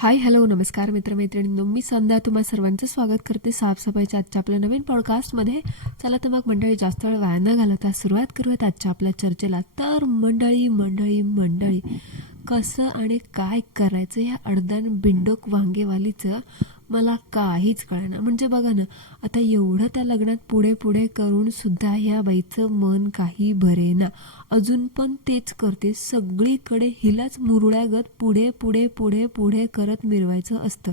Hi hello नमस्कार मित्रमैत्रिणींनो, मी संध्या तुम्हा सर्वांचं स्वागत करते साफसफाईच्या आजच्या आपल्या नवीन पॉडकास्टमध्ये. चला तर मग मंडळी, जास्त वेळ वाया न घालवता सुरुवात करूयात आजच्या आपल्या चर्चेला. तर मंडळी मंडळी मंडळी कसं आणि काय करायचं ह्या अडदान बिंडोक वांगेवालीचं मला काहीच कळेना. म्हणजे बघा ना, आता एवढं त्या लग्नात पुढे पुढे करून सुद्धा ह्या बाईचं मन काही भरेना. अजून पण तेच करते, सगळीकडे हिलाच मुरळ्यागत पुढे पुढे पुढे पुढे करत मिरवायचं असतं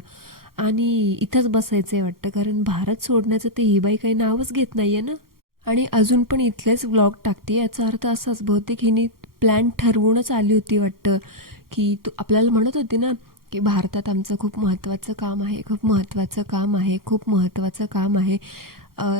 आणि इथंच बसायचंय वाटतं. कारण भारत सोडण्याचं ते ही बाई काही नावच घेत नाहीये ना. आणि अजून पण इथलेच व्लॉग टाकते. याचा अर्थ असाच, बहुतेक हिने प्लॅन ठरवूनच आली होती वाटतं, की तू आपल्याला म्हणत होती ना की भारतात आमचं खूप महत्त्वाचं काम आहे, खूप महत्त्वाचं काम आहे, खूप महत्त्वाचं काम आहे.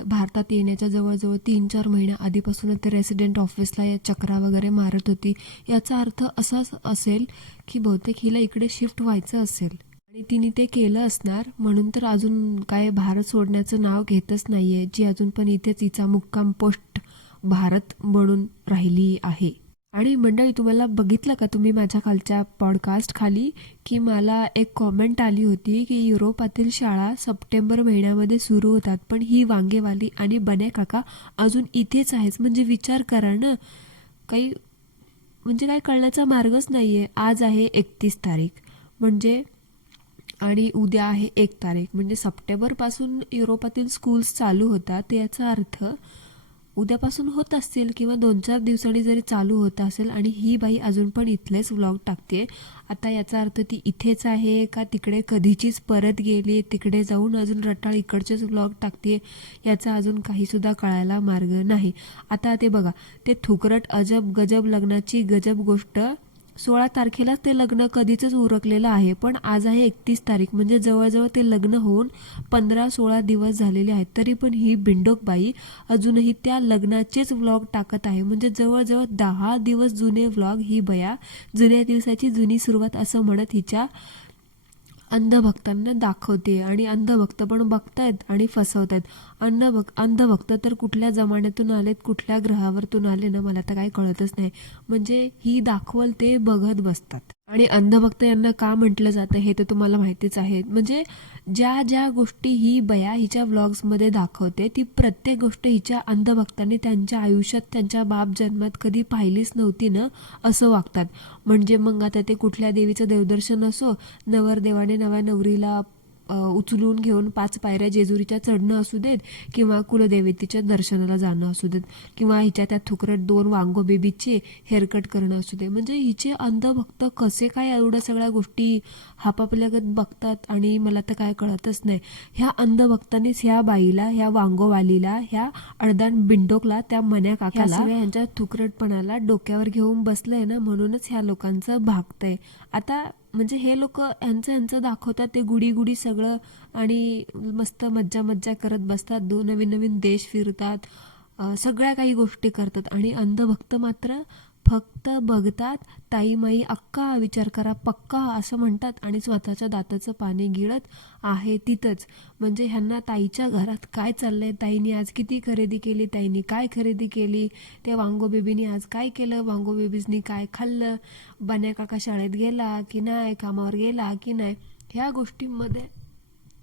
भारतात येण्याच्या जवळजवळ 3-4 महिन्या आधीपासूनच ते रेसिडेंट ऑफिसला या चक्रा वगैरे मारत होती. याचा अर्थ असाच असेल की बहुतेक हिला इकडे शिफ्ट व्हायचं असेल आणि तिने ते केलं असणार. म्हणून तर अजून काय भारत सोडण्याचं नाव घेतच नाहीये. जी अजून पण इथेच हिचा मुक्काम पोस्ट भारत बनून राहिली आहे. आणि मंडळी, तुम्हाला बघितलं का तुम्ही माझ्या खालच्या पॉडकास्ट खाली की मला एक कॉमेंट आली होती की युरोपातील शाळा सप्टेंबर महिन्यामध्ये सुरू होतात, पण ही वांगेवाली आणि बन्या काका अजून इथेच आहेच. म्हणजे विचार करा ना, काही म्हणजे काही कळण्याचा मार्गच नाहीये. आज आहे 31 तारीख म्हणजे, आणि उद्या आहे 1 तारीख म्हणजे सप्टेंबरपासून युरोपातील स्कूल्स चालू होतात. याचा अर्थ उद्यापासून होत असतील किंवा 2-4 दिवसांनी जरी चालू होत असेल, आणि ही बाई अजून पण इथलेच व्लॉग टाकते. आता याचा अर्थ ती इथेच आहे का तिकडे कधीचीच परत गेली, तिकडे जाऊन अजून रटाळ इकडचेच व्लॉग टाकते, याचा अजून काहीसुद्धा कळायला मार्ग नाही. आता ते बघा, ते थुकरट अजब गजब लग्नाची गजब गोष्ट 16 तारखेलाच ते लग्न कधीच उरकलेलं आहे, पण आज आहे 31 तारीख म्हणजे जवळजवळ ते लग्न होऊन 15-16 दिवस झालेले आहेत. तरी पण ही बिंडोक बाई अजूनही त्या लग्नाचेच व्लॉग टाकत आहे. म्हणजे जवळजवळ 10 दिवस जुने व्लॉग ही बया जुन्या दिवसाची जुनी सुरुवात असं म्हणत हिच्या अंधभक्तांना दाखवते. आणि अंधभक्त पण बघतायत आणि फसवतायत. अंधभक्त तर कुठल्या जमान्यातून आलेत, कुठल्या ग्रहावरतून आले ना, मला तर काही कळतच नाही. म्हणजे ही दाखवल ते बघत बसतात. आणि अंधभक्त यांना का म्हटलं जातं हे तर तुम्हाला माहितीच आहे. म्हणजे ज्या ज्या गोष्टी ही बया हिच्या व्लॉग्समध्ये दाखवते, ती प्रत्येक गोष्ट हिच्या अंधभक्तांनी त्यांच्या आयुष्यात त्यांच्या बाप जन्मात कधी पाहिलीच नव्हती ना, असं वागतात. म्हणजे मग आता ते कुठल्या देवीचं देवदर्शन असो, नवरदेवाने नव्या नवरीला उचलून घेऊन 5 पायऱ्या जेजुरीच्या चढणं असू देत, किंवा कुलदेवतेच्या दर्शनाला जाणं असू देत, किंवा हिच्या त्या थुकरट 2 वांगो बेबीचे हेअरकट करणं असू दे. म्हणजे हिचे अंधभक्त कसे काय एवढ्या सगळ्या गोष्टी हापापल्यागत बघतात आणि मला तर काय कळतच नाही. ह्या अंधभक्तांनीच ह्या बाईला, ह्या वांगोवालीला, ह्या अडदान बिंडोकला, त्या मन्या काकाला, ह्यांच्या थुकरटपणाला डोक्यावर घेऊन बसलंय ना, म्हणूनच ह्या लोकांचं भागतंय. आता म्हणजे हे लोक ह्यांचं दाखवतात ते गुडी गुडी सगळं, आणि मस्त मज्जा मज्जा करत बसतात, नवीन नवीन देश फिरतात, सगळ्या काही गोष्टी करतात. आणि अंधभक्त मात्र फक्त बघतात, ताई माई अक्का, विचार करा पक्का असं म्हणतात, आणि स्वतःच्या दाताचं पाणी गिळत आहे तिथंच. म्हणजे ह्यांना ताईच्या घरात काय चाललंय, ताईनी आज किती खरेदी केली, ताईनी काय खरेदी केली, त्या वांगो बेबीनी आज काय केलं, वांगो बेबीजनी काय खाल्लं, बन्या काका शाळेत गेला की नाही, कामावर गेला की नाही, ह्या गोष्टींमध्ये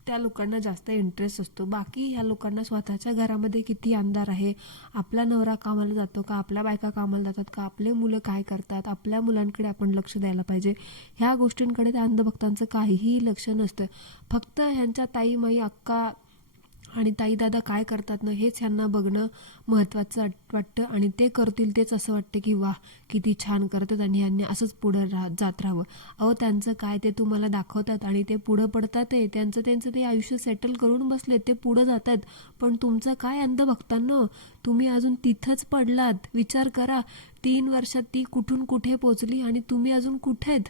त्या लोकांना जास्त इंटरेस्ट असतो. बाकी ह्या लोकांना स्वतःच्या घरामध्ये किती अंधार आहे, आपला नवरा कामाला जातो का, आपल्या बायका कामाला जातात का, आपले मुलं काय करतात, आपल्या मुलांकडे आपण लक्ष द्यायला पाहिजे, ह्या गोष्टींकडे त्या अंधभक्तांचं काहीही लक्ष नसतं. फक्त ह्यांच्या ताई माई अक्का आणि ताई दादा काय करतात ना, हेच ह्यांना बघणं महत्त्वाचं वाटतं. आणि ते करतील तेच असं वाटतं की वाह किती छान करतात, आणि ह्यांनी असंच पुढं जात राहावं. अहो, त्यांचं काय ते तुम्हाला दाखवतात आणि ते पुढं पडतात, ते त्यांचं ते आयुष्य सेटल करून बसले, ते पुढं जात आहेत. पण तुमचं काय अंधभक्तांनो, तुम्ही अजून तिथंच पडलात. विचार करा, 3 वर्षात ती कुठून कुठे पोचली आणि तुम्ही अजून कुठे आहेत.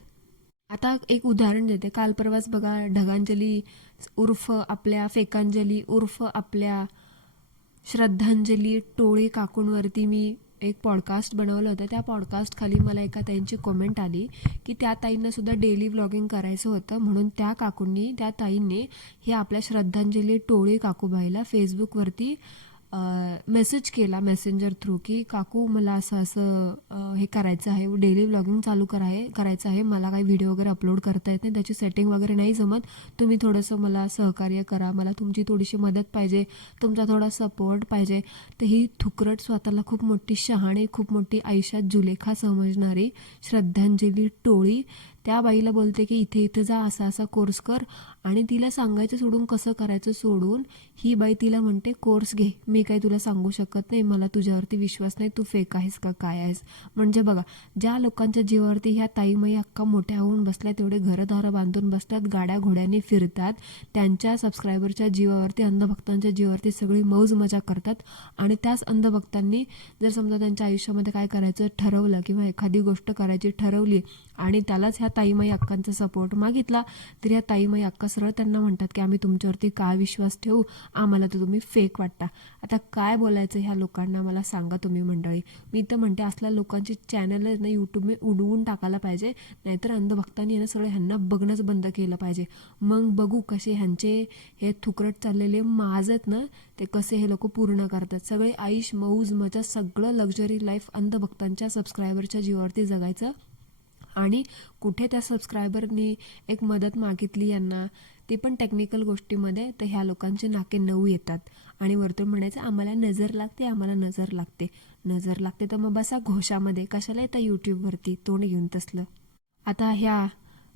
आता एक उदाहरण देते. काल परवाच बघा, ढगांजली उर्फ आपल्या फेकांजली उर्फ आपल्या श्रद्धांजली टोळे काकूंवरती मी एक पॉडकास्ट बनवलं होतं. त्या पॉडकास्ट खाली मला एका ताईंची कमेंट आली की त्या ताईंना सुद्धा डेली व्लॉगिंग करायचं होतं, म्हणून त्या ताईंनी हे आपल्या श्रद्धांजली टोळे काकूबाईला फेसबुकवरती मेसेज केला मेसेंजर थ्रू की काकू मला असं असं हे करायचं आहे, डेली व्लॉगिंग चालू करायचं आहे, मला काही व्हिडिओ वगैरे अपलोड करता येत नाही, त्याची सेटिंग वगैरे नाही जमत, तुम्ही थोडंसं मला सहकार्य करा, मला तुमची थोडीशी मदत पाहिजे, तुमचा थोडा सपोर्ट पाहिजे. तर ही थुकरट स्वतःला खूप मोठी शहाणी, खूप मोठी आयुष्यात जुलेखा समजणारी श्रद्धांजली टोळी त्या बाईला बोलते की इथे इथं जा, असा असा कोर्स कर. आणि तिला सांगायचं सोडून कसं करायचं सोडून ही बाई तिला म्हणते कोर्स घे, मी काही तुला सांगू शकत नाही, मला तुझ्यावरती विश्वास नाही, तू फेक आहेस का काय आहेस. म्हणजे बघा, ज्या लोकांच्या जीवावरती ह्या ताईमाई अक्का मोठ्या होऊन बसल्या, तेवढे घरदारं बांधून बसतात, गाड्या घोड्याने फिरतात, त्यांच्या सबस्क्रायबरच्या जीवावरती, अंधभक्तांच्या जीवावरती सगळी मौज मजा करतात. आणि त्याच अंधभक्तांनी जर समजा त्यांच्या आयुष्यामध्ये काय करायचं ठरवलं किंवा एखादी गोष्ट करायची ठरवली आणि त्यालाच ह्या ताईमाई अक्कांचा सपोर्ट मागितला, तर ह्या ताईमाई अक्का सरळ त्यांना म्हणतात की आम्ही तुमच्यावरती काय विश्वास ठेवू, आम्हाला तर तुम्ही फेक वाटता. आता काय बोलायचं ह्या लोकांना मला सांगा तुम्ही मंडळी. मी तर म्हणते असल्या लोकांची चॅनल ना यूट्यूबने उडवून टाकायला पाहिजे, नाहीतर अंधभक्तांनी ना सरळ ह्यांना बघणंच बंद केलं पाहिजे. मग बघू कसे ह्यांचे हे थुकरट चाललेले माज आहेत ना, ते कसे हे लोक पूर्ण करतात. सगळे आयुष मौज मजा सगळं लक्झरी लाईफ अंधभक्तांच्या सबस्क्रायबरच्या जीवावरती जगायचं. आणि कुठे त्या सबस्क्रायबरनी एक मदत मागितली यांना, ते पण टेक्निकल गोष्टीमध्ये, तर ह्या लोकांचे नाके नऊ येतात आणि वरतून म्हणायचं आम्हाला नजर लागते, आम्हाला नजर लागते. नजर लागते तर मग बसा घोषामध्ये, कशाला येतं यूट्यूबवरती तोंड घेऊन तसलं. आता ह्या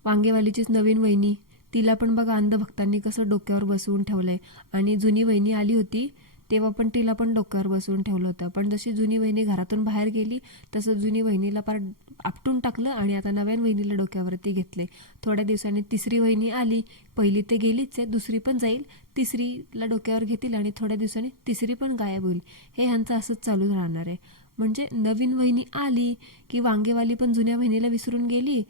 वांगेवालीचीच नवीन वहिनी, तिला पण बघा अंधभक्तांनी कसं डोक्यावर बसवून ठेवलंय. आणि जुनी वहिनी आली होती तेव्हा पण तिला पण डोक्यावर बसवून ठेवलं होतं, पण जशी जुनी वहिनी घरातून बाहेर गेली तसं जुनी वहिनीला पार आपटून टाकलं आणि आता नव्यान वहिनीला डोक्यावरती घेतले. थोड्या दिवसांनी तिसरी वहिनी आली, पहिली ते गेलीच आहे, दुसरी पण जाईल, तिसरीला डोक्यावर घेतील आणि थोड्या दिवसांनी तिसरी पण गायब होईल. हे ह्यांचं असंच चालू राहणार आहे. म्हणजे नवीन वहिनी आली की वांगेवाली पण जुन्या वहिनीला विसरून गेली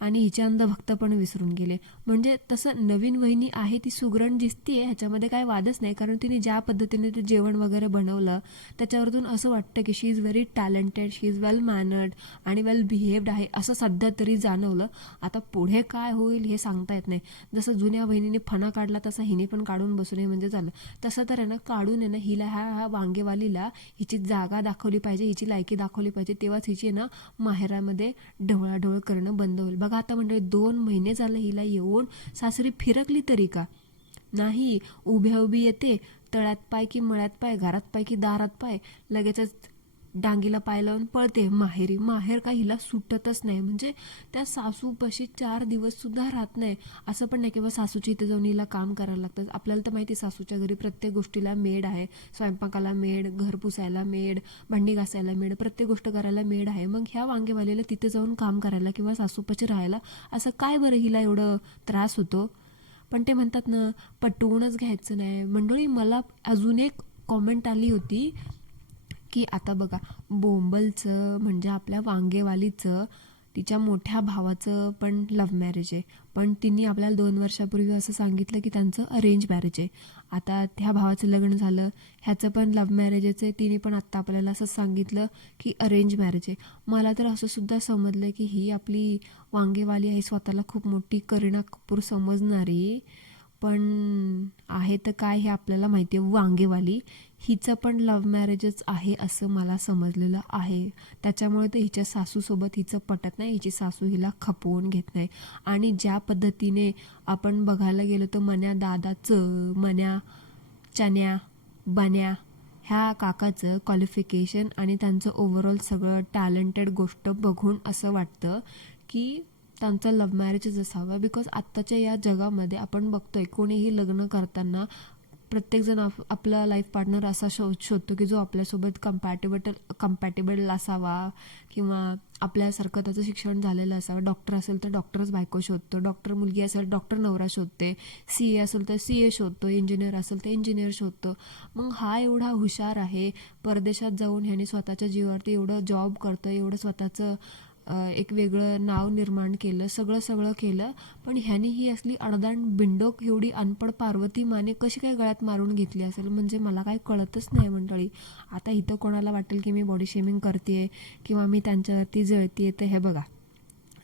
आणि हिचे अंधभक्त पण विसरून गेले. म्हणजे तसं नवीन वहिनी आहे ती सुगरण दिसतीये, ह्याच्यामध्ये काय वादच नाही, कारण तिने ज्या पद्धतीने ते जेवण वगैरे बनवलं त्याच्यावरतून असं वाटतं की she is very talented, she is well mannered आणि वेल बिहेव्ड आहे, असं सध्या तरी जाणवलं. आता पुढे काय होईल हे सांगता येत नाही. जसं जुन्या वहिनीने फणा काढला तसा हिने पण काढून बसू नये म्हणजे झालं. तसं तर आहे ना, काढून आहे ना हिला ह्या वांगेवालीला हिची जागा दाखवली पाहिजे, हिची लायकी दाखवली पाहिजे, तेव्हाच हिची ना माहेरामध्ये ढवळाढवळ करणं बंद होईल. बघा आता म्हणजे 2 महिने झालं हिला येऊन, सासरी फिरकली तरी का नाही, उभ्या उभी येते, तळ्यात पाय की मळ्यात पाय, घरात पाय की दारात पाय, लगेचच डांगीला पाय लावून पळते माहेरी. माहेर का हिला सुटतच नाही. म्हणजे त्या सासूपाशी 4 दिवस सुद्धा राहत नाही. असं पण नाही किंवा सासूच्या इथे जाऊन हिला काम करायला लागतं. आपल्याला तर माहिती सासूच्या घरी प्रत्येक गोष्टीला मेड आहे, स्वयंपाकाला मेड, घर पुसायला मेड, भांडी घासायला मेड, प्रत्येक गोष्ट करायला मेड आहे. मग ह्या वांगेवालीला तिथे जाऊन काम करायला किंवा सासूपाशी राहायला असं काय बरं हिला एवढं त्रास होतो. पण ते म्हणतात ना, पटवूनच घ्यायचं नाही मंडळी. मला अजून एक कॉमेंट आली होती की आता बघा, बोंबलचं म्हणजे आपल्या वांगेवालीचं तिच्या मोठ्या भावाचं पण लव्ह मॅरेज आहे, पण तिने आपल्याला 2 वर्षापूर्वी असं सांगितलं की त्यांचं अरेंज मॅरेज आहे. आता त्या भावाचं लग्न झालं, ह्याचं पण लव्ह मॅरेजच आहे, तिने पण आत्ता आपल्याला असं सांगितलं की अरेंज मॅरेज आहे. मला तर असं सुद्धा समजलं की ही आपली वांगेवाली आहे स्वतःला खूप मोठी करीना कपूर समजणारी, पण आहे तर काय हे आपल्याला माहिती आहे. वांगेवाली हिचं पण लव्ह मॅरेजच आहे असं मला समजलेलं आहे. त्याच्यामुळे तर हिच्या सासूसोबत हिचं पटत नाही, हिची सासू हिला खपवून घेत नाही. आणि ज्या पद्धतीने आपण बघायला गेलो तर मन्या दादाचं, मन्या चन्या बन्या ह्या काकाचं क्वालिफिकेशन आणि त्यांचं ओव्हरऑल सगळं टॅलेंटेड गोष्ट बघून असं वाटतं की त्यांचं लव्ह मॅरेजच असावं. बिकॉज आत्ताच्या या जगामध्ये आपण बघतोय कोणीही लग्न करताना प्रत्येकजण आपला लाईफ पार्टनर असा शोधतो की जो आपल्यासोबत कम्पॅटेबल असावा किंवा आपल्यासारखं त्याचं शिक्षण झालेलं असावं. डॉक्टर असेल तर डॉक्टरच बायको शोधतो, डॉक्टर मुलगी असेल डॉक्टर नवरा शोधते, CA असेल तर CA शोधतो, इंजिनियर असेल तर इंजिनियर शोधतो. मग हा एवढा हुशार आहे, परदेशात जाऊन ह्याने स्वतःच्या जीवावरती एवढं जॉब करतं, एवढं स्वतःचं एक वेगळं नाव निर्माण केलं, सगळं केलं, पण ह्यानी ही असली अडदाण बिंडोक एवढी अनपड पार्वती माने कशी काय गळ्यात मारून घेतली असेल, म्हणजे मला काय कळतच नाही मंडळी. आता इथं कोणाला वाटेल की मी बॉडी शेमिंग करते किंवा मी त्यांच्यावरती जळते, तर हे बघा,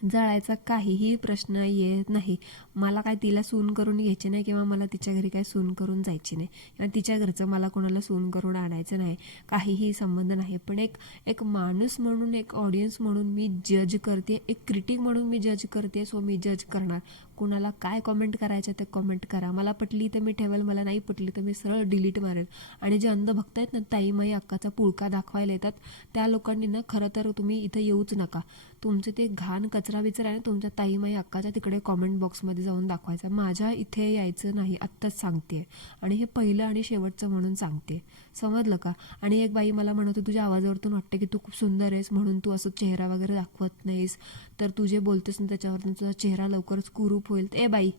जळायचा काहीही प्रश्न येत नाही. मला काय तिला सून करून घ्यायचे नाही किंवा मला तिच्या घरी काय सून करून जायची नाही किंवा तिच्या घरचं मला कोणाला सून करून आणायचं नाही, काहीही संबंध नाही. पण एक एक माणूस म्हणून, एक ऑडियन्स म्हणून मी जज करते, एक क्रिटिक म्हणून मी जज करते. सो मी जज करणार. कुणाला काय कॉमेंट करायचं ते कॉमेंट करा. मला पटली तर मी ठेवेल, मला नाही पटली तर मी सरळ डिलीट मारेल. आणि जे अंधभक्त आहेत ना, ताईमाई अक्काचा पुळका दाखवायला येतात, त्या लोकांनी ना खरं तर तुम्ही इथं येऊच नका. तुमचे ते घाण कचरा बिचरा आहे ना तुमच्या ताईमाई अक्काच्या तिकडे कॉमेंट बॉक्समध्ये जाऊन दाखवायचा. माझ्या इथे यायचं नाही, आत्ताच सांगते. आणि हे पहिलं आणि शेवटचं म्हणून सांगते, समजलं का? आणि एक बाई मला म्हणत होती, तुझ्या आवाजावरतून वाटते की तू खूप सुंदर आहेस म्हणून तू असं चेहरा वगैरे दाखवत नाहीस, तर तू जे बोलतेस ना त्याच्यावरतून तुझा चेहरा लवकरच कुरूप होईल. ए बाई,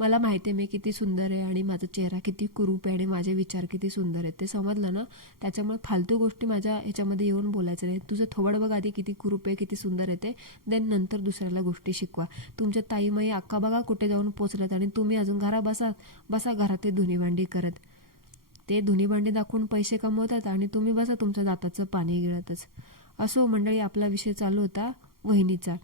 मला माहिती आहे मी किती सुंदर आहे आणि माझा चेहरा किती कुरूप आहे आणि माझे विचार किती सुंदर आहेत, ते समजलं ना? त्याच्यामुळे फालतू गोष्टी माझ्या ह्याच्यामध्ये येऊन बोलायचं नाही. तुझं थोबड बघ आधी किती कुरूप आहे, किती सुंदर आहे ते, देन नंतर दुसऱ्याला गोष्टी शिकवा. तुमच्या ताईमाई अक्का बघा कुठे जाऊन पोचल्यात आणि तुम्ही अजून घरा बसा घरात ते धुणी भांडी करत. ते धुणी भांडी दाखवून पैसे कमवतात आणि तुम्ही बसा तुमच्या दाताचं पाणी गिळतच. असो मंडळी, आपला विषय चालू होता वहिनीचा.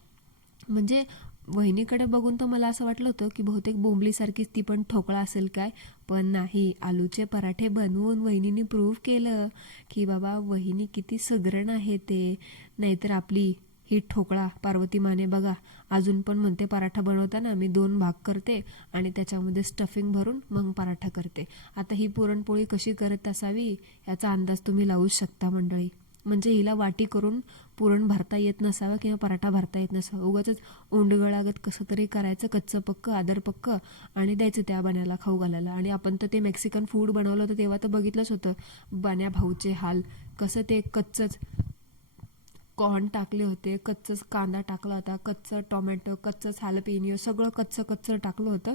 म्हणजे वहिनीकडे बघून तर मला असं वाटलं होतं की बहुतेक बोंबलीसारखीच ती पण ठोकळा असेल काय, पण नाही. आलूचे पराठे बनवून वहिनीने प्रूव्ह केलं की बाबा वहिनी किती सगरण आहे ते. नाहीतर आपली ही ठोकळा पार्वती माने बघा अजून पण म्हणते पराठा बनवताना मी 2 भाग करते आणि त्याच्यामध्ये स्टफिंग भरून मग पराठा करते. आता ही पुरणपोळी कशी करत असावी याचा अंदाज तुम्ही लावूच शकता मंडळी. म्हणजे हिला वाटी करून पुरण भरता येत नसावं किंवा पराठा भरता येत नसावं, उगाच ओंडगळागत कसं तरी करायचं, कच्चं पक्क आदर पक्क, आणि द्यायचं त्या बाण्याला खाऊ घालायला. आणि आपण तर ते मेक्सिकन फूड बनवलं होतं तेव्हा तर बघितलंच होतं बाण्या भाऊचे हाल. कसं ते कच्चंच कॉर्न टाकले होते, कच्चंच कांदा टाकला होता, कच्चं टोमॅटो, कच्चंच हालपिनियो, सगळं कच्चं टाकलं होतं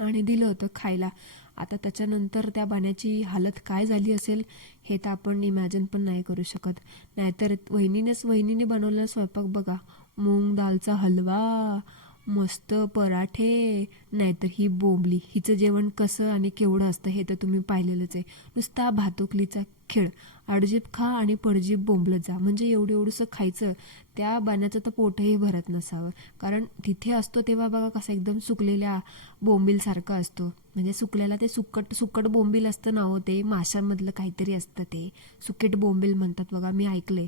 आणि दिलं होतं खायला. आता त्याच्यानंतर त्या बाण्याची हालत काय झाली असेल हे तर आपण इमॅजिन पण नाही करू शकत. नाहीतर वहिनीने बनवलेला स्वयंपाक बघा, मूग दालचा हलवा, मस्त पराठे, नाहीतर ही बोंबली. हिचं जेवण कसं आणि केवढं असतं हे तर तुम्ही पाहिलेलंच आहे. नुसता भातुकलीचा खेळ, अडजीप खा आणि पडजीप बोंबलत जा. म्हणजे एवढंसं खायचं त्या बाण्याचं तर पोटही भरत नसावं. कारण तिथे असतो तेव्हा बघा कसं एकदम सुकलेल्या बोंबीलसारखं असतो. म्हणजे सुकलेला ते सुकट बोंबील असतं ना हो, ते माशांमधलं काहीतरी असतं, ते सुकेट बोंबील म्हणतात बघा, मी ऐकलंय.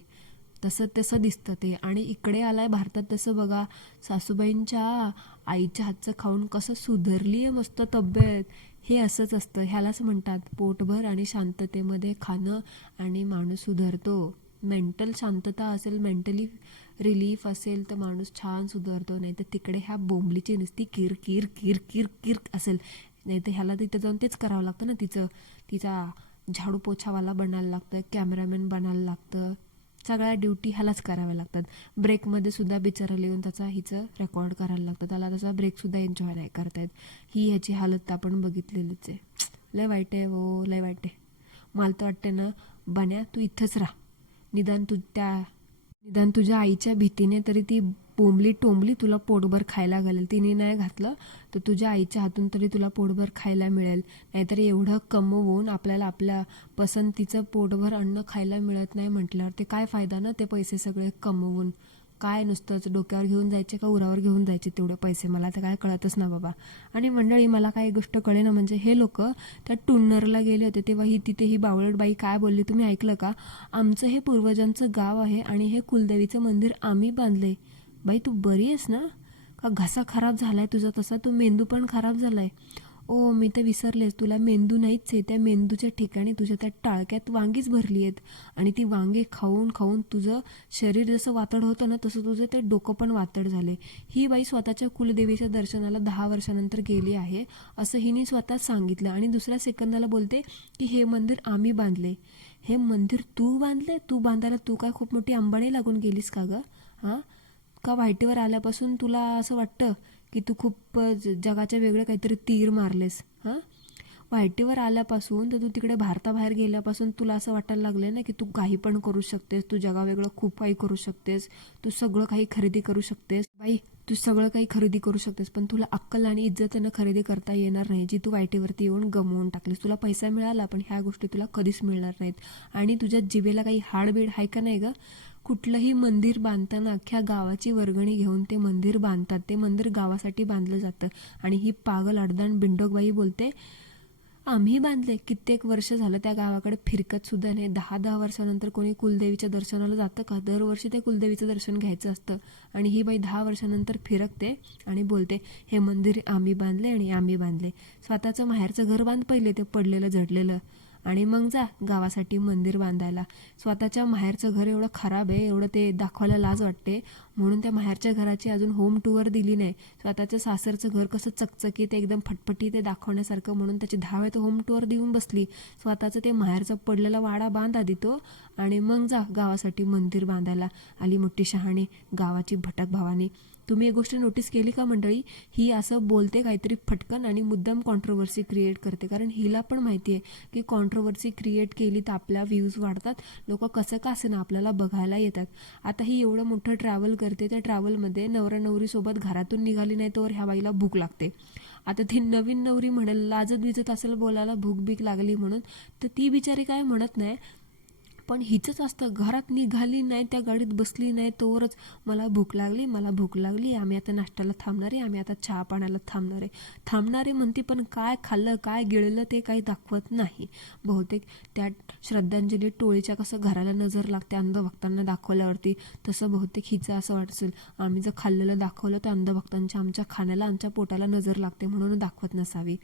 तसं दिसतं ते. आणि इकडे आलाय भारतात तसं बघा, सासूबाईंच्या आईच्या हातचं खाऊन कसं सुधारली आहे मस्त तब्येत. हे असंच असतं, ह्यालाच म्हणतात पोटभर आणि शांततेमध्ये खाणं आणि माणूस सुधारतो. मेंटल शांतता असेल, मेंटली रिलीफ असेल तर माणूस छान सुधारतो. नाही तर तिकडे ह्या बोंबलीची नुसती किर किर किर किर किर असेल. नाही तर ह्याला तिथं जाऊन तेच करावं लागतं ना, तिचा झाडू पोछावाला बनायला लागतं, कॅमेरामॅन बनायला लागतं, सगळ्या ड्युटी ह्यालाच कराव्या लागतात. ब्रेकमध्ये सुद्धा बिचारा लिहून हिचं रेकॉर्ड करायला लागतं, त्याला त्याचा ब्रेकसुद्धा एन्जॉय नाही करतायत. ही ह्याची हालत आपण बघितलेलीच आहे. लय वाईट आहे हो, लय वाईट आहे. मला तर वाटते ना बन्या तू इथंच राहा, निदान तुझ्या आईच्या भीतीने तरी ती बोंबली टोंबली तुला पोटभर खायला घालेल. तिने नाही घातलं तर तुझ्या आईच्या हातून तरी तुला पोटभर खायला मिळेल. नाहीतर एवढं कमवून आपल्याला आपल्या पसंतीचं पोटभर अन्न खायला मिळत नाही म्हटल्यावर ते काय फायदा ना, ते पैसे सगळे कमवून. काय नुसतंच डोक्यावर घेऊन जायचे का उरावर घेऊन जायचे तेवढे पैसे, मला तर काय कळतच ना बाबा. आणि मंडळी मला काय गोष्ट कळे ना, म्हणजे हे लोक त्या टुन्नरला गेले होते तेव्हा तिथे ही बावळट बाई काय बोलली तुम्ही ऐकलं का? आमचं हे पूर्वजांचं गाव आहे आणि हे कुलदेवीचं मंदिर आम्ही बांधले. बाई तू बरी आहेस ना? का घसा खराब झालाय तुझा, तसा तू मेंदू पण खराब झालाय. ओ मी तर विसरलेच, तुला मेंदू नाहीच आहे. त्या मेंदूच्या ठिकाणी तुझ्या त्या टाळक्यात वांगीच भरली आहेत आणि ती वांगी खाऊन खाऊन तुझं शरीर जसं वातड होतं ना तसं तुझं ते डोकं पण वातड झाले. ही बाई स्वतःच्या कुलदेवीच्या दर्शनाला 10 वर्षानंतर गेली आहे असं हिने स्वतः सांगितलं आणि दुसऱ्या सेकंदाला बोलते की हे मंदिर आम्ही बांधले. हे मंदिर तू बांधले? तू बांधायला तू काय खूप मोठी अंबानी लागून गेलीस का गं? हां, का वाईटीवर आल्यापासून तुला असं वाटतं की तू खूप जगाच्या वेगळं काहीतरी तीर मारलेस? हां, वाईटीवर आल्यापासून तर तू तिकडे भारताबाहेर गेल्यापासून तुला असं वाटायला लागलं ना की तू काही पण करू शकतेस, तू जगावेगळं खूप काही करू शकतेस, तू सगळं काही खरेदी करू शकतेस. बाई तू सगळं काही खरेदी करू शकतेस, पण तुला अक्कल आणि इज्जतीनं खरेदी करता येणार नाही, जी तू वाईटीवरती येऊन गमवून टाकलीस. तुला पैसा मिळाला पण ह्या गोष्टी तुला कधीच मिळणार नाहीत. आणि तुझ्या जिभेला काही हाडबीड आहे का नाही गं? कुठलंही मंदिर बांधताना अख्ख्या गावाची वर्गणी घेऊन ते मंदिर बांधतात. ते मंदिर गावासाठी बांधलं जातं. आणि ही पागल अडदान बिंडोकबाई बोलते, आम्ही बांधले. कित्येक वर्ष झालं त्या गावाकडे फिरकत सुद्धा नाही. 10-10 वर्षानंतर कोणी कुलदेवीच्या दर्शनाला जातं का? दरवर्षी ते कुलदेवीचं दर्शन घ्यायचं असतं. आणि ही बाई 10 वर्षानंतर फिरकते आणि बोलते, हे मंदिर आम्ही बांधले आणि आम्ही बांधले. स्वतःचं माहेरचं घर बांध पहिले, ते पडलेलं झडलेलं, आणि मग जा गावासाठी मंदिर बांधायला. स्वतःच्या माहेरचं घर एवढं खराब आहे, एवढं ते दाखवायला लाज वाटते, म्हणून त्या माहेरच्या घराची अजून होम टूर दिली नाही. स्वतःचं सासरचं घर कसं चकचकीत एकदम फटफटी ते दाखवण्यासारखं म्हणून त्याची 10 वेळा होम टूर देऊन बसली. स्वतःचं ते माहेरचा पडलेला वाडा बांध आधी तो, आणि मग जा गावासाठी मंदिर बांधायला. आली मोठी शहाणी, गावाची भटक भावानी. तुम्ही एक गोष्ट नोटीस केली का मंडळी? ही असं बोलते काहीतरी फटकन आणि मुद्दाम कॉन्ट्रोवर्सी क्रिएट करते, कारण हिला पण माहिती आहे की कॉन्ट्रोवर्सी क्रिएट केली तर आपल्या व्ह्यूज वाढतात, लोक कसं का असे ना आपल्याला बघायला येतात. आता ही एवढं मोठं ट्रॅव्हल करते, त्या ट्रॅव्हलमध्ये नवरा नवरीसोबत घरातून निघाली नाही तर ह्या बाईला भूक लागते. आता ती नवीन नवरी म्हणेल, लाजत बिजत असेल बोलायला, भूक बीक लागली म्हणून, तर ती बिचारी काय म्हणत नाही. पण हिचंच असतं, घरात निघाली नाही, त्या गाडीत बसली नाही तोवरच मला भूक लागली, मला भूक लागली, आम्ही आता नाश्त्याला थांबणार आहे, आम्ही आता चहा पाण्याला थांबणारे म्हणते, पण काय खाल्लं काय गिळलं ते काही दाखवत नाही. बहुतेक त्या श्रद्धांजली टोळीच्या कसं घराला नजर लागते अंधभक्तांना दाखवल्यावरती, तसं बहुतेक हिचं असं वाटसेल, आम्ही जर खाल्लेलं दाखवलं तर अंधभक्तांच्या आमच्या खाण्याला आमच्या पोटाला नजर लागते म्हणून दाखवत नसावी.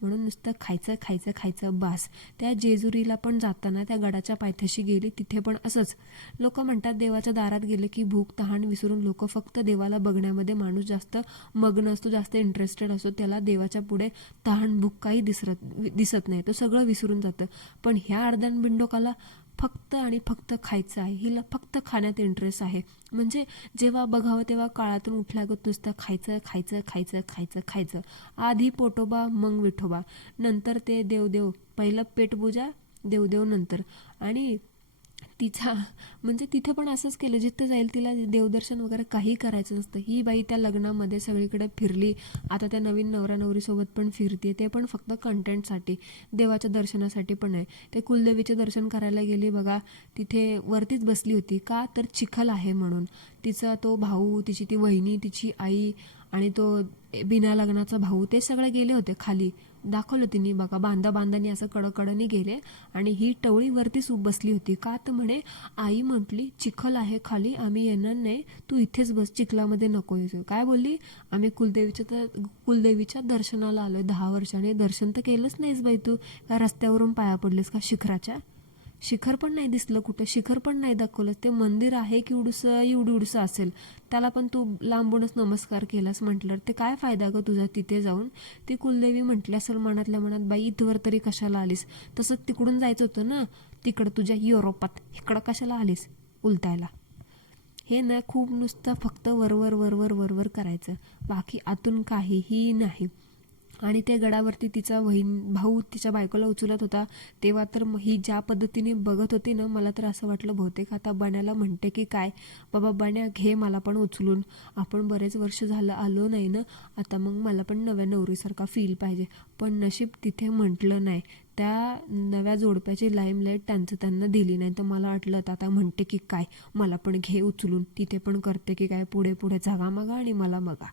म्हणून नुसतं खायचं खायचं खायचं बास. त्या जेजुरीला पण जाताना त्या गडाच्या पायथ्याशी गेली, तिथे पण असंच. लोक म्हणतात देवाच्या दारात गेले की भूक तहान विसरून लोक फक्त देवाला बघण्यामध्ये माणूस जास्त मग्न असतो, जास्त इंटरेस्टेड असतो, त्याला देवाच्या पुढे तहान भूक काही दिसत नाही, तो सगळं विसरून जातं. पण ह्या अर्धान बिंडोकाला फक्त आणि फक्त खायचं आहे, हिला फक्त खाण्यात इंटरेस्ट आहे. म्हणजे जेव्हा बघावं तेव्हा काळातून उठल्यागत नुसतं खायचं खायचं खायचं खायचं खायचं. आधी पोटोबा मग विठोबा, नंतर ते देवदेव, पहिलं पेटपूजा देवदेव नंतर. आणि तिचा म्हणजे तिथे पण असंच केलं, जिथं जाईल तिला देवदर्शन वगैरे काही करायचं नसतं. ही बाई त्या लग्नामध्ये सगळीकडे फिरली, आता त्या नवीन नवरा नवरीसोबत पण फिरते, ते पण फक्त कंटेंटसाठी, देवाच्या दर्शनासाठी पण आहे. ते कुलदेवीचे दर्शन करायला गेली बघा, तिथे वरतीच बसली होती, का तर चिखल आहे म्हणून. तिचा तो भाऊ, तिची ती वहिनी, तिची आई आणि तो बिना लग्नाचा भाऊ, ते सगळे गेले होते खाली. दाखवलं तिने बघा, बांधानी असं कडकडनी गेले, आणि ही टवळी वरतीच बसली होती. का तर म्हणे आई म्हटली चिखल आहे खाली, आम्ही येणार नाही, तू इथेच बस, चिखलामध्ये नको येऊ. काय बोलली, आम्ही कुलदेवीच्या दर्शनाला आलोय, 10 वर्षांनी दर्शन तर केलंच नाहीस बाई तू, काय रस्त्यावरून पाया पडलीस का शिखराच्या? शिखर पण नाही दिसलं कुठं, शिखर पण नाही दाखवलं. ते मंदिर आहे की एवढं असेल, त्याला पण तू लांबूनच नमस्कार केलास म्हटलं ते काय फायदा ग तुझा तिथे जाऊन? ती कुलदेवी म्हटली असेल मनातल्या मनात, बाई इथवर तरी कशाला आलीस, तसंच तिकडून जायचं होतं ना, तिकडं तुझ्या युरोपात, इकडं कशाला आलीस उलटायला? हे ना खूप नुसतं फक्त वरवर वरवर वरवर करायचं, बाकी आतून काहीही नाही. आणि ते गडावरती तिचा भाऊ तिच्या बायकोला उचलत होता, तेव्हा तर ही ज्या पद्धतीने बघत होती ना, मला तर असं वाटलं बहुतेक आता बण्याला म्हणते की काय, बाबा बण्या घे मला पण उचलून, आपण बरेच वर्ष झालं आलो नाही ना, आता मग मला पण नव्या नवरीसारखा फील पाहिजे. पण नशीब तिथे म्हटलं नाही, त्या नव्या जोडप्याची लाईमलाईट त्यांना दिली नाही, तर मला वाटलं आता म्हणते की काय, मला पण घे उचलून, तिथे पण करते की काय, पुढे पुढे जागा मगा आणि मला मगा.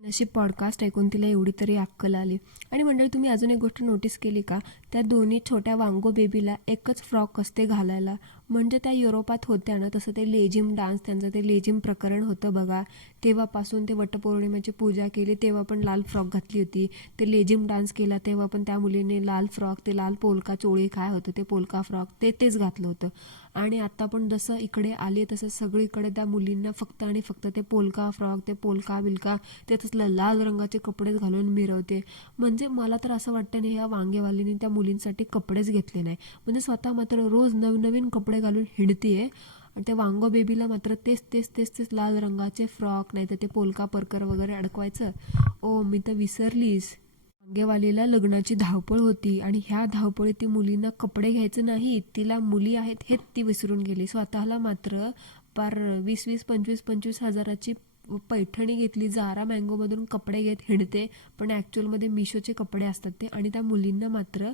नशीब पॉडकास्ट ऐकून तिला एवढी तरी अक्कल आली. आणि मंडळी तुम्ही अजून एक गोष्ट नोटीस केली का, त्या दोन्ही छोट्या वांगो बेबीला एकच फ्रॉक असते घालायला. म्हणजे त्या युरोपात होत्या ना, तसं ते लेझिम डान्स, त्यांचं ते लेझिम प्रकरण होतं बघा, तेव्हापासून ते वटपौर्णिमेची पूजा केली तेव्हा पण लाल फ्रॉक घातली होती, ते लेझिम डान्स केला तेव्हा पण त्या मुलीने लाल फ्रॉक, ते लाल पोलका चोळी काय होतं ते पोलका फ्रॉक, तेच घातलं होतं. आणि आता पण जसं इकडे आले तसं सगळीकडे त्या मुलींना फक्त आणि फक्त ते पोलका फ्रॉक, ते पोलका बिलका, ते तसलं लाल रंगाचे कपडेच घालून मिरवते. म्हणजे मला तर असं वाटतं नाही, ह्या वांगेवालीने त्या मुलींसाठी कपडेच घेतले नाही, म्हणजे स्वतः मात्र रोज नवनवीन कपडे घालून हिंडतीये, आणि त्या वांगो बेबीला मात्र तेच लाल रंगाचे फ्रॉक, नाही तर ते पोलका परकर वगैरे अडकवायचं. ओ मी तर विसरलीस, वांगेवालीला लग्नाची धावपळ होती, आणि ह्या धावपळीत ती मुलींना कपडे घ्यायचं नाही, तिला मुली आहेत हेच ती विसरून गेली. स्वतःला मात्र पार 20-25 हजाराची पैठणी घेतली, जारा मँगोमधून कपडे घेत हिंडते, पण ॲक्च्युअलमध्ये मिशोचे कपडे असतात ते, आणि त्या मुलींना मात्र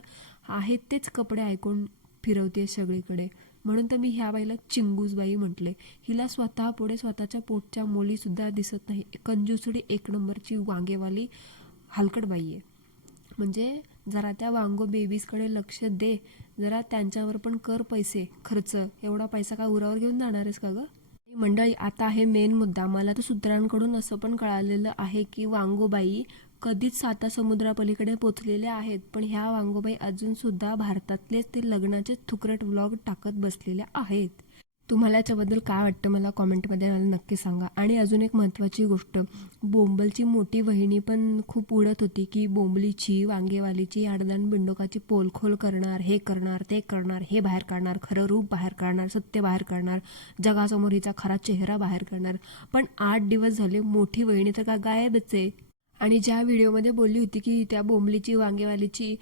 आहेत तेच कपडे ऐकून फिरवते सगळीकडे. म्हणून तर मी ह्या बाईला चिंगूसबाई म्हटले. हिला स्वतः पुढे स्वतःच्या पोटच्या मुलीसुद्धा दिसत नाही. कंजूसडी एक नंबरची वांगेवाली हलकट बाई आहे. म्हणजे जरा त्या वांगो बेबीजकडे लक्ष दे, जरा त्यांच्यावर पण कर पैसे खर्च. एवढा पैसा का उरावर घेऊन जाणार आहेस का गं? मंडळी, आता आहे मेन मुद्दा. मला तर सूत्रांकडून असं पण कळालेलं आहे की वांगोबाई कधीच साता समुद्रापलीकडे पोचलेल्या आहेत, पण ह्या वांगोबाई अजून सुद्धा भारतातलेच ते लग्नाचे थुकरट व्लॉग टाकत बसलेल्या आहेत. तुम्हाला याच्याबद्दल काय वाटतं मला कॉमेंटमध्ये मला नक्की सांगा. आणि अजून एक महत्त्वाची गोष्ट, बोंबलची मोठी वहिनी पण खूप उडत होती की बोंबलीची वांगेवालीची आडदान बिंडोकाची पोलखोल करणार, हे करणार, ते करणार, हे बाहेर काढणार, खरं रूप बाहेर काढणार, सत्य बाहेर काढणार, जगासमोर हिचा खरा चेहरा बाहेर काढणार. पण 8 दिवस झाले मोठी वहिनी तर का गायबच आहे. आणि ज्या व्हिडिओमध्ये बोलली होती की त्या बोंबलीची वांगेवालीची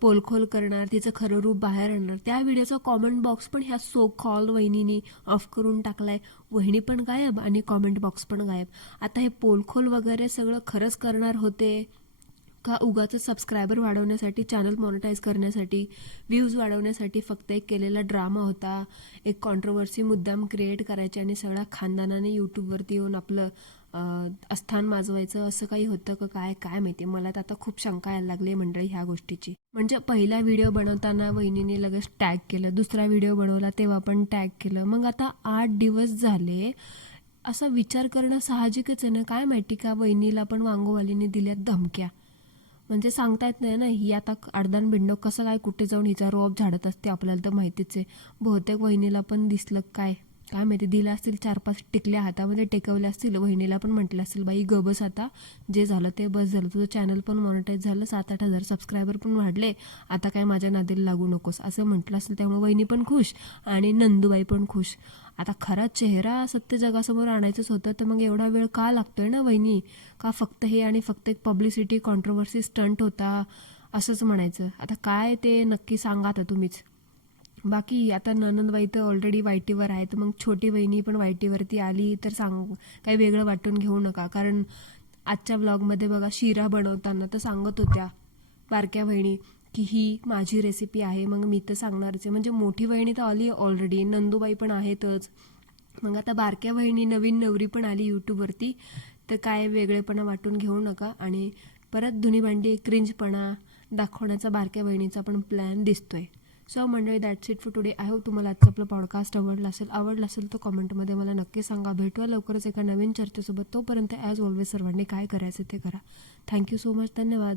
पोलखोल करणार, तिचं खरं रूप बाहेर आणणार, त्या व्हिडिओचा कॉमेंट बॉक्स पण ह्या सो कॉल वहिनीनी ऑफ करून टाकलाय. वहिनी पण गायब आणि कॉमेंट बॉक्स पण गायब. आता हे पोलखोल वगैरे सगळं खरंच करणार होते का उगाच सबस्क्रायबर वाढवण्यासाठी, चॅनल मॉनिटाईज करण्यासाठी, व्ह्यूज वाढवण्यासाठी फक्त एक केलेला ड्रामा होता, एक कॉन्ट्रोवर्सी मुद्दाम क्रिएट करायची आणि सगळ्या खानदानाने यूट्यूबवरती येऊन आपलं अस्थान माजवायचं, असं काही होतं का काय काय माहिती. मला तर आता खूप शंका यायला लागली मंडळी ह्या गोष्टीची. म्हणजे पहिला व्हिडिओ बनवताना वहिनीने लगेच टॅग केलं, दुसरा व्हिडिओ बनवला तेव्हा पण टॅग केलं, मग आता 8 दिवस झाले. असा विचार करणं साहजिकच आहे ना. काय माहिती का वहिनीला पण वांगोवालीने दिल्यात धमक्या. म्हणजे सांगता येत नाही ना, ही आता आडदान बिंडो कसं काय कुठे जाऊन हिचा रोप झाडत असते आपल्याला तर माहितीच आहे. बहुतेक वहिनीला पण दिसलं काय काय माहिती, दिल्या असतील 4-5 टिकल्या हातामध्ये टेकवल्या असतील. वहिनीला पण म्हटलं असेल, बाई ग बस आता, जे झालं ते बस झालं, तुझं चॅनल पण मॉनिटाईज झालं, 7-8 हजार सबस्क्रायबर पण वाढले, आता काय माझ्या नादीला लागू नकोस असं म्हटलं असेल. त्यामुळे वहिनी पण खुश आणि नंदूबाई पण खुश. आता खरा चेहरा सत्य जगासमोर आणायचंच होतं, तर मग एवढा वेळ का लागतोय ना वहिनी? का फक्त हे आणि फक्त एक पब्लिसिटी कॉन्ट्रोवर्सी स्टंट होता असंच म्हणायचं? आता काय ते नक्की सांगा आता तुम्हीच. बाकी आता ननंदबाई तर ऑलरेडी वायटीवर आहे, तर मग छोटी वहिनी पण वायटीवरती आली तर काही वेगळं वाटून घेऊ नका. कारण आजच्या व्लॉगमध्ये बघा, शिरा बनवताना तर सांगत होत्या बारक्या वहिनी की ही माझी रेसिपी आहे, मग मी तर सांगणारच आहे. म्हणजे मोठी वहिनी तर आली ऑलरेडी, नंदूबाई पण आहेतच, मग आता बारक्या वहिनी नवीन नवरी पण आली यूट्यूबवरती, तर काय वेगळेपणा वाटून घेऊ नका. आणि परत धुनी भांडी क्रिंजपणा दाखवण्याचा बारक्या बहिणीचा पण प्लॅन दिसतोय. सो मंडळी, that's it for today. I hope तुम्हाला आजचं आपलं पॉडकास्ट आवडलं असेल तर कॉमेंटमध्ये मला नक्की सांगा. भेटूया लवकरच एका नवीन चर्चेसोबत. तोपर्यंत ॲज ऑलवेज सर्वांनी काय करायचं ते करा. Thank you so much. धन्यवाद.